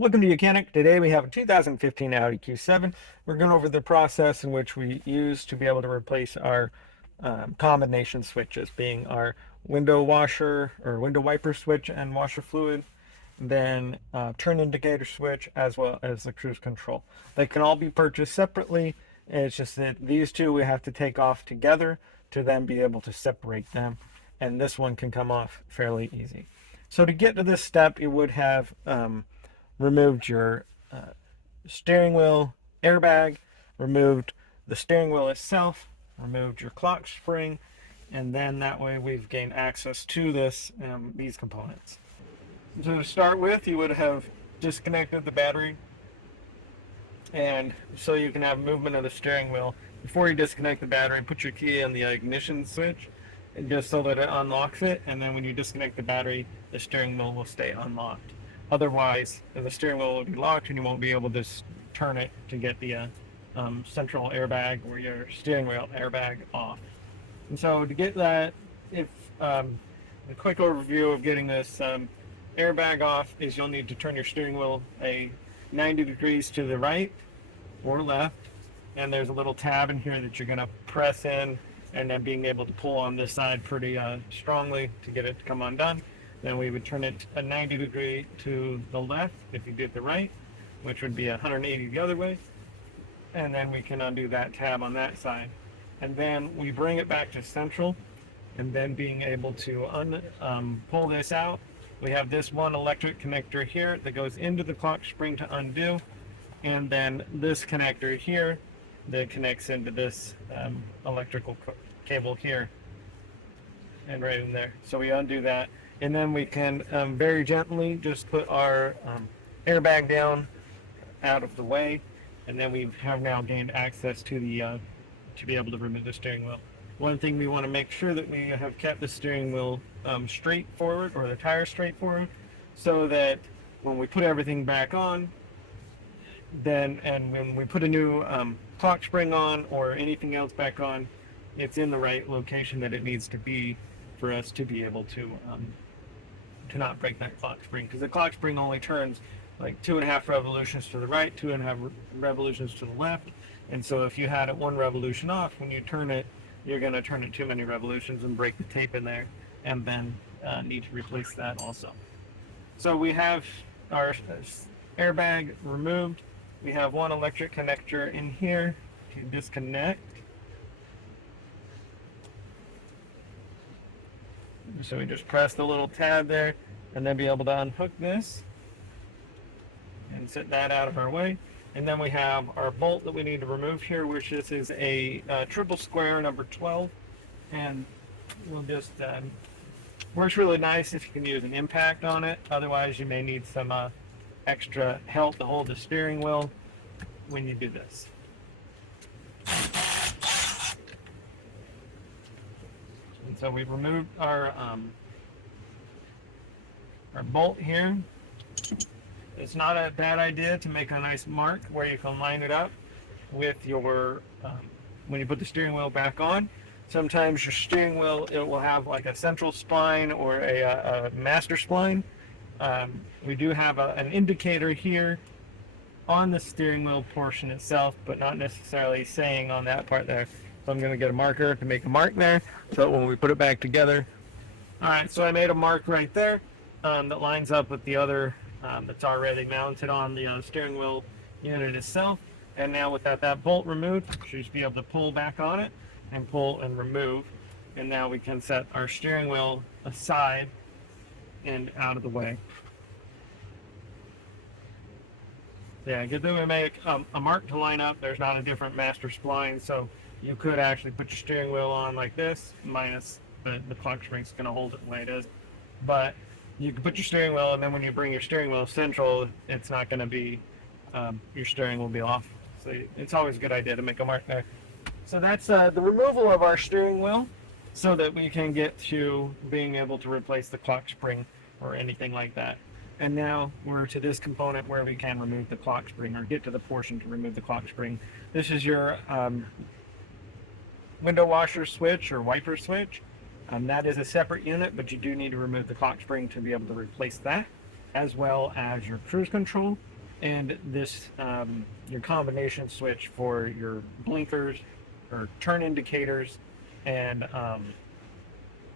Welcome to Mechanic. Today we have a 2015 Audi Q7. We're going over the process in which we use to be able to replace our combination switches, being our window washer or window wiper switch and washer fluid, then turn indicator switch, as well as the cruise control. They can all be purchased separately. It's just that these two we have to take off together to then be able to separate them, and this one can come off fairly easy. So to get to this step, you would have removed your steering wheel airbag, removed the steering wheel itself, removed your clock spring, and then that way we've gained access to these components. So to start with, you would have disconnected the battery, and so you can have movement of the steering wheel. Before you disconnect the battery, put your key in the ignition switch, and just so that it unlocks it, and then when you disconnect the battery, the steering wheel will stay unlocked. Otherwise, the steering wheel will be locked and you won't be able to turn it to get the central airbag or your steering wheel airbag off. And so to get that, if a quick overview of getting this airbag off is you'll need to turn your steering wheel 90 degrees to the right or left, and there's a little tab in here that you're going to press in, and then being able to pull on this side pretty strongly to get it to come undone. Then we would turn it a 90 degree to the left if you did the right, which would be 180 the other way. And then we can undo that tab on that side. And then we bring it back to central, and then being able to pull this out. We have this one electric connector here that goes into the clock spring to undo, and then this connector here that connects into this electrical cable here and right in there. So we undo that. And then we can very gently just put our airbag down out of the way, and then we have now gained access to the to be able to remove the steering wheel. One thing we want to make sure that we have kept the steering wheel straight forward, or the tire straight forward, so that when we put everything back on, then and when we put a new clock spring on or anything else back on, it's in the right location that it needs to be for us to be able to not break that clock spring, because the clock spring only turns like 2.5 revolutions to the right, 2.5 revolutions to the left, and so if you had it 1 revolution off, when you turn it, you're going to turn it too many revolutions and break the tape in there, and then need to replace that also. So we have our airbag removed. We have one electric connector in here to disconnect. So we just press the little tab there, and then be able to unhook this and set that out of our way. And then we have our bolt that we need to remove here, which this is a triple square number 12, and we'll just works really nice if you can use an impact on it. Otherwise, you may need some extra help to hold the steering wheel when you do this. And so we've removed our bolt here. It's not a bad idea to make a nice mark where you can line it up with your when you put the steering wheel back on. Sometimes your steering wheel, it will have like a central spline or a master spline. We do have an indicator here on the steering wheel portion itself, but not necessarily saying on that part there. So I'm going to get a marker to make a mark there, so when we put it back together. Alright, so I made a mark right there that lines up with the other that's already mounted on the steering wheel unit itself. And now with that bolt removed, you should be able to pull back on it and pull and remove. And now we can set our steering wheel aside and out of the way. Yeah, good thing we make a mark to line up. There's not a different master spline, so you could actually put your steering wheel on like this, minus the clock spring's going to hold it the way it is. But you can put your steering wheel, and then when you bring your steering wheel central, it's not going to be, your steering will be off. So it's always a good idea to make a mark there. So that's the removal of our steering wheel, so that we can get to being able to replace the clock spring or anything like that. And now we're to this component where we can remove the clock spring, or get to the portion to remove the clock spring. This is your window washer switch or wiper switch. That is a separate unit, but you do need to remove the clock spring to be able to replace that, as well as your cruise control. and this your combination switch for your blinkers or turn indicators and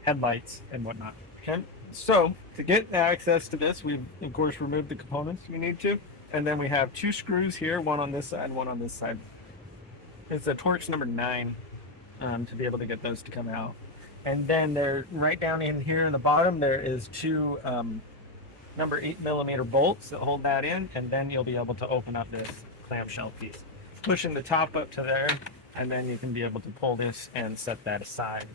headlights and whatnot. Okay, so to get access to this, we've of course removed the components we need to, and then we have two screws here, one on this side, one on this side. It's a Torx number 9 to be able to get those to come out. And then they're right down in here in the bottom. There is two number 8mm bolts that hold that in, and then you'll be able to open up this clamshell piece, pushing the top up to there, and then you can be able to pull this and set that aside.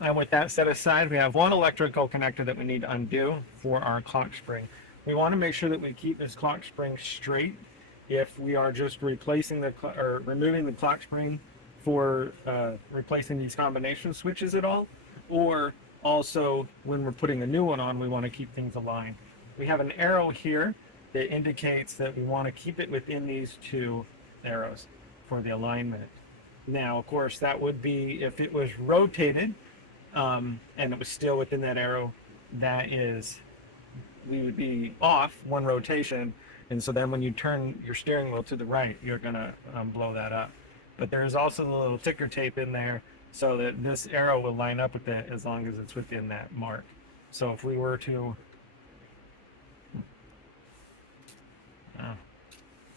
And with that set aside, we have one electrical connector that we need to undo for our clock spring. We want to make sure that we keep this clock spring straight. If we are just replacing or removing the clock spring for replacing these combination switches at all, or also when we're putting a new one on, we want to keep things aligned. We have an arrow here that indicates that we want to keep it within these two arrows for the alignment. Now, of course, that would be if it was rotated and it was still within that arrow, that is, we would be off one rotation, and so then when you turn your steering wheel to the right, you're going to blow that up. But there's also a little ticker tape in there so that this arrow will line up with it as long as it's within that mark. So if we were to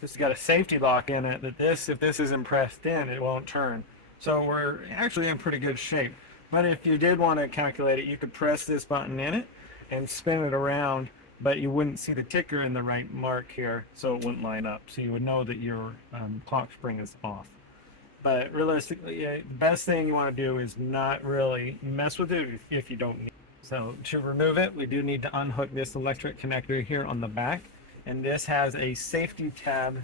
this has got a safety lock in it that if this isn't pressed in, it won't turn. So we're actually in pretty good shape. But if you did want to calculate it, you could press this button in it and spin it around, but you wouldn't see the ticker in the right mark here, so it wouldn't line up. So you would know that your clock spring is off. But realistically, the best thing you want to do is not really mess with it if you don't need it. So to remove it, we do need to unhook this electric connector here on the back. And this has a safety tab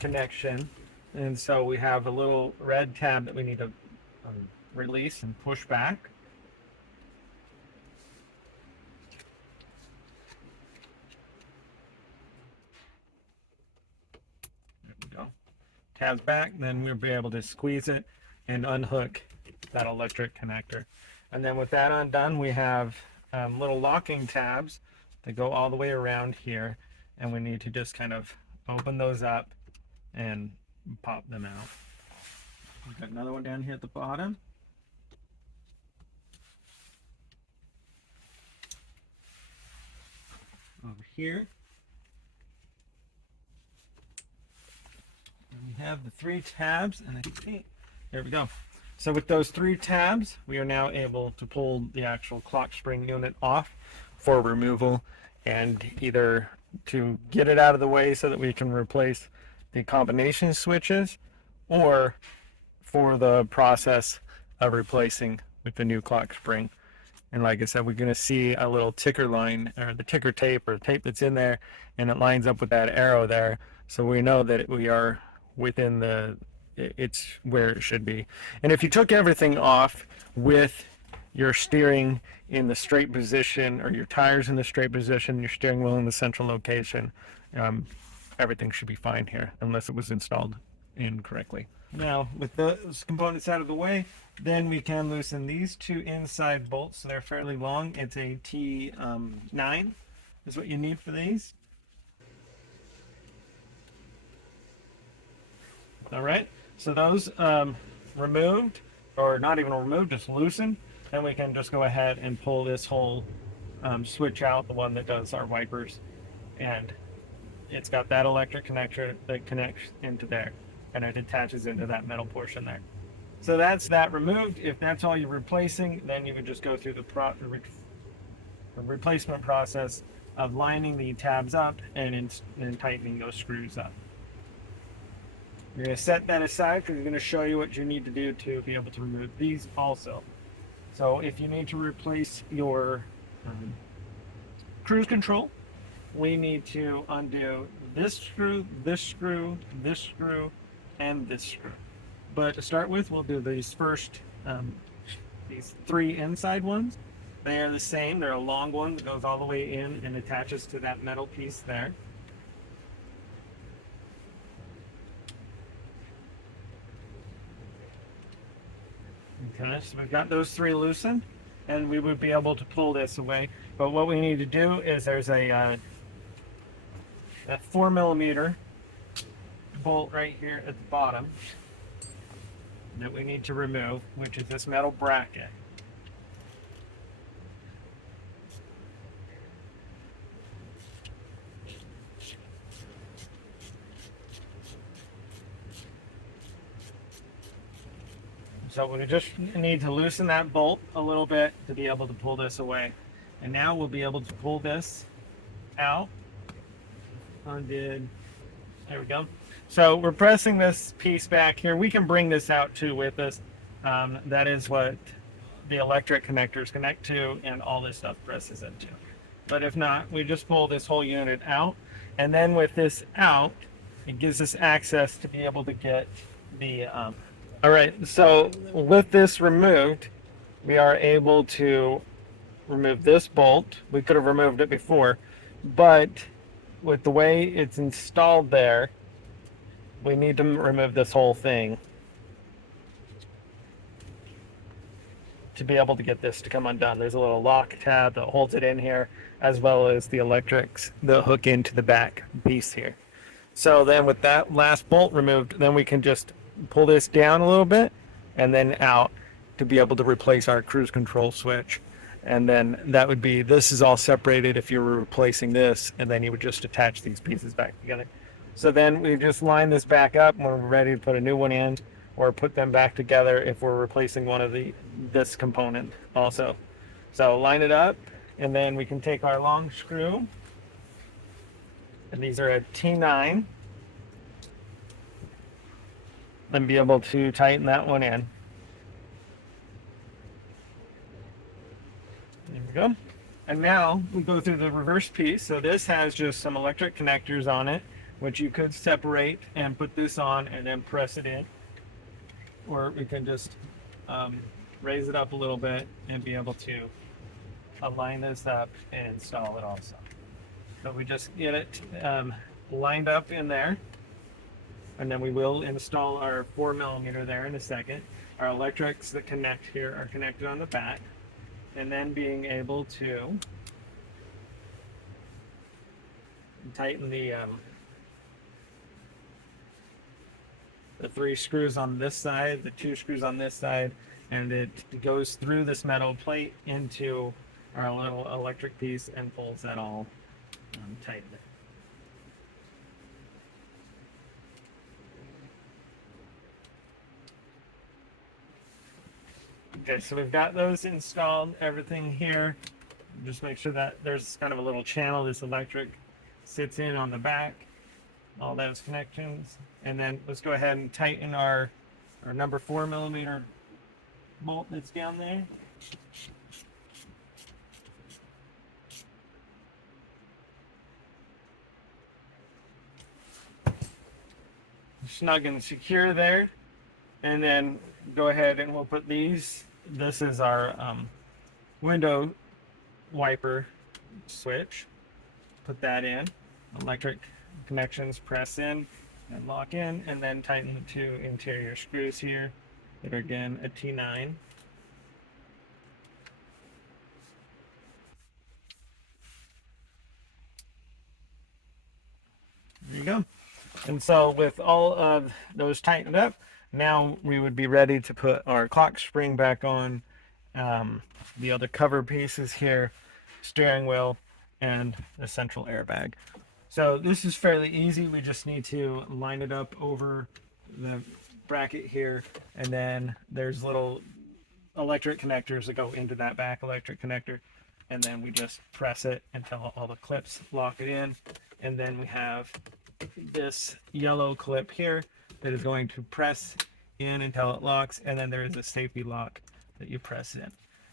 connection. And so we have a little red tab that we need to release and push back. There we go. Tabs back, then we'll be able to squeeze it and unhook that electric connector. And then with that undone, we have little locking tabs that go all the way around here, and we need to just kind of open those up and pop them out. We've got another one down here at the bottom. Over here. And we have the 3 tabs, and I think, there we go. So with those 3 tabs, we are now able to pull the actual clock spring unit off for removal, and either to get it out of the way so that we can replace the combination switches, or for the process of replacing with the new clock spring. And like I said, we're going to see a little ticker line, or the ticker tape, or tape that's in there, and it lines up with that arrow there, so we know that we are within it's where it should be. And if you took everything off with your steering in the straight position, or your tires in the straight position, your steering wheel in the central location, everything should be fine here, unless it was installed incorrectly. Now, with those components out of the way, then we can loosen these 2 inside bolts. So they're fairly long. It's a T9 is what you need for these. All right, so those removed, or not even removed, just loosened. Then we can just go ahead and pull this whole switch out, the one that does our wipers, and it's got that electric connector that connects into there, and it attaches into that metal portion there. So that's that removed. If that's all you're replacing, then you would just go through the replacement process of lining the tabs up and tightening those screws up. You're going to set that aside because we're going to show you what you need to do to be able to remove these also. So if you need to replace your cruise control, we need to undo this screw, this screw, this screw, and this screw. But to start with, we'll do these first, these 3 inside ones. They are the same. They're a long one that goes all the way in and attaches to that metal piece there. Okay, so we've got those 3 loosened, and we would be able to pull this away. But what we need to do is there's a that 4mm bolt right here at the bottom that we need to remove, which is this metal bracket. So we just need to loosen that bolt a little bit to be able to pull this away. And now we'll be able to pull this out. Undid. There we go. So we're pressing this piece back here. We can bring this out too with us. That is what the electric connectors connect to, and all this stuff presses into. But if not, we just pull this whole unit out. And then with this out, it gives us access to be able to get the all right, so with this removed, we are able to remove this bolt. We could have removed it before, but with the way it's installed there, we need to remove this whole thing to be able to get this to come undone. There's a little lock tab that holds it in here, as well as the electrics that hook into the back piece here. So then with that last bolt removed, then we can just pull this down a little bit and then out to be able to replace our cruise control switch. And then that would be, this is all separated if you were replacing this, and then you would just attach these pieces back together. So then we just line this back up when we're ready to put a new one in, or put them back together if we're replacing one of this component also. So line it up, and then we can take our long screw, and these are a T9, and be able to tighten that one in. There we go. And now we go through the reverse piece. So this has just some electric connectors on it, which you could separate and put this on and then press it in. Or we can just raise it up a little bit and be able to align this up and install it also. So we just get it lined up in there. And then we will install our 4mm there in a second. Our electrics that connect here are connected on the back. And then being able to tighten the 3 screws on this side, the 2 screws on this side, and it goes through this metal plate into our little electric piece and pulls that all tight. Okay, so we've got those installed, everything here. Just make sure that there's kind of a little channel this electric sits in on the back, all those connections. And then let's go ahead and tighten our number 4mm bolt that's down there. Snug and secure there. And then go ahead and we'll put these. This is our window wiper switch. Put that in. Electric connections press in and lock in, and then tighten the 2 interior screws here that are again a T9. There you go. And so with all of those tightened up, now we would be ready to put our clock spring back on, the other cover pieces here, steering wheel, and the central airbag. So this is fairly easy. We just need to line it up over the bracket here, and then there's little electric connectors that go into that back electric connector, and then we just press it until all the clips lock it in. And then we have this yellow clip here that is going to press in until it locks, and then there is a safety lock that you press in.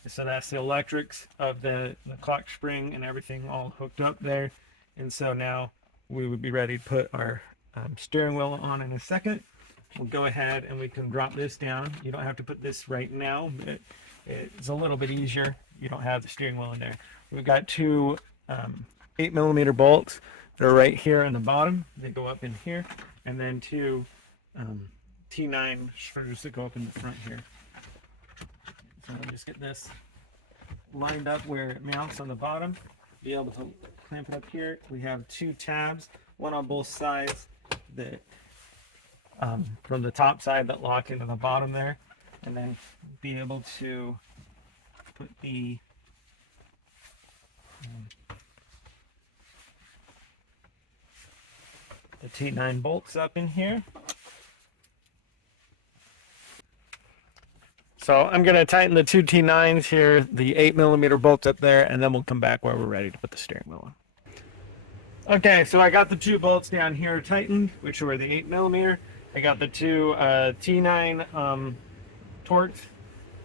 So that's the electrics of the clock spring and everything all hooked up there. And so now we would be ready to put our steering wheel on in a second. We'll go ahead and we can drop this down. You don't have to put this right now, but it's a little bit easier. You don't have the steering wheel in there. We've got 2 8mm bolts. They're right here on the bottom. They go up in here, and then 2 T9 screws that go up in the front here. So I'll just get this lined up where it mounts on the bottom. Be able to clamp it up here. We have 2 tabs one on both sides that from the top side that lock into the bottom there, and then be able to put the T9 bolts up in here. So I'm going to tighten the two T9s here, the 8mm bolts up there, and then we'll come back where we're ready to put the steering wheel on. Okay, so I got the two bolts down here tightened, which were the 8mm. I got the two T9 Torx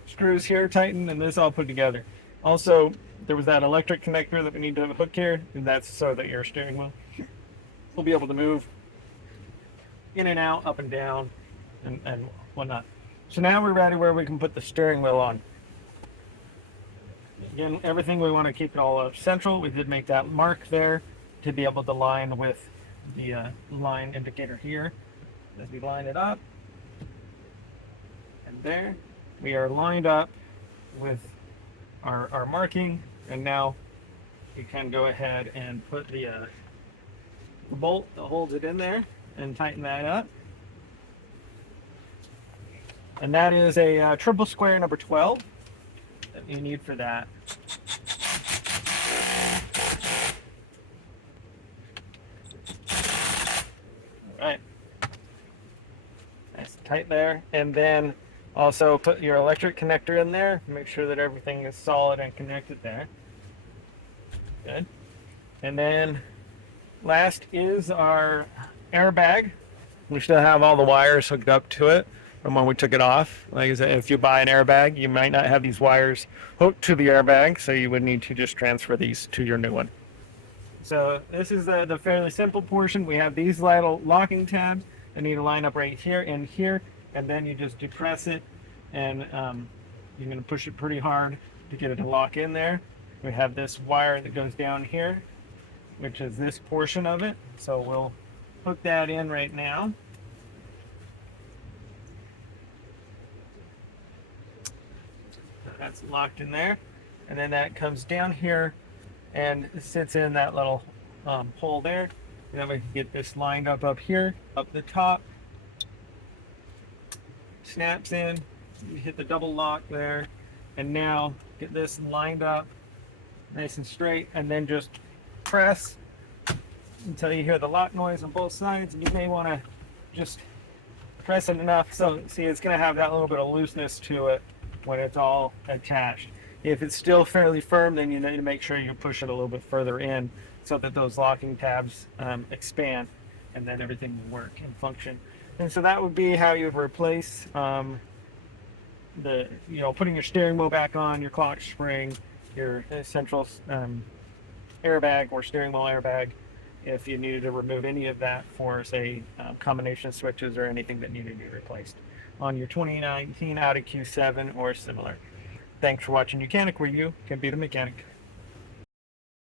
screws here tightened, and this all put together. Also, there was that electric connector that we need to hook here, and that's so that your steering wheel will be able to move in and out, up and down, and whatnot. So now we're ready where we can put the steering wheel on. Again, everything we want to keep it all up central. We did make that mark there to be able to line with the line indicator here. As we line it up, and there we are lined up with our marking, and now we can go ahead and put the bolt that holds it in there and tighten that up. And that is a triple square number 12 that you need for that. All right. Nice and tight there. And then also put your electric connector in there. Make sure that everything is solid and connected there. Good. And then last is our airbag. We still have all the wires hooked up to it from when we took it off. Like I said, if you buy an airbag, you might not have these wires hooked to the airbag, so you would need to just transfer these to your new one. So this is the fairly simple portion. We have these little locking tabs that need to line up right here and here, and then you just depress it, and you're going to push it pretty hard to get it to lock in there. We have this wire that goes down here, which is this portion of it. So we'll hook that in right now. That's locked in there, and then that comes down here and sits in that little hole there. And then we can get this lined up here, up the top. Snaps in, you hit the double lock there, and now get this lined up nice and straight, and then just press until you hear the lock noise on both sides. And you may want to just press it enough so, see, it's going to have that little bit of looseness to it when it's all attached. If it's still fairly firm, then you need to make sure you push it a little bit further in so that those locking tabs expand, and then everything will work and function. And so that would be how you would replace putting your steering wheel back on, your clock spring, your central airbag or steering wheel airbag, if you needed to remove any of that for, say, combination switches or anything that needed to be replaced on your 2019 Audi Q7 or similar. Thanks for watching Mechanic, where you can be the mechanic.